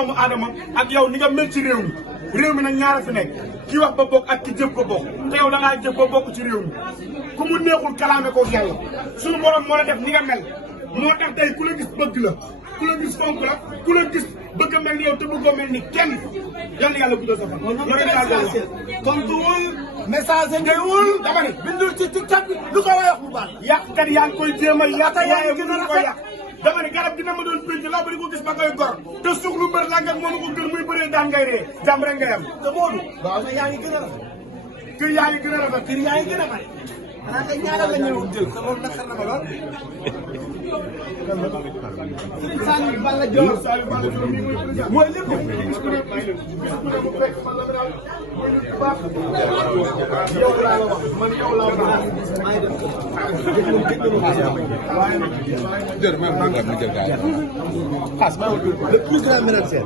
doomu aadama ak yow ni nga mel ci réew mi nag ñaara fi nekk ki wax ba bokk ak ki jëf ba bokk te yow da ngaa jëf ba bokk ci réew mi ku mu neexul kalaame ko yàlla suñu borom moo la def ni nga mel moo tax tey ku la gis bëgg la ku la gis fonk la ku la gis bëgg a mel ni yow te bëggoo mel ni kenn yal na yàlla guddal sa fan. tontuwul message ngay wul dama ne bindul ci TikTok bi lu ko wax bu baax. yàqkat yaa ngi koy jéem a yàq waaye mënuñu ko yàq dama ne garab dina ma doon pénc laa ba di ko gis ba koy gor te suxlu mbër làngat moom ko gën muy bëree daan ngay ree jàmm rek ngay am. te Modou. waaw mais yaa ngi gën a rafet. kër yaa ngi gën a rafet. kër yaa ngi gën a bari. xanaa kay ñaareel la ñëwoon jël te loolu naqar na ma lool. Serigne Saliou Balla Dior. mooy lépp. yow laa la wax man yow laa wax. le plus grand manager.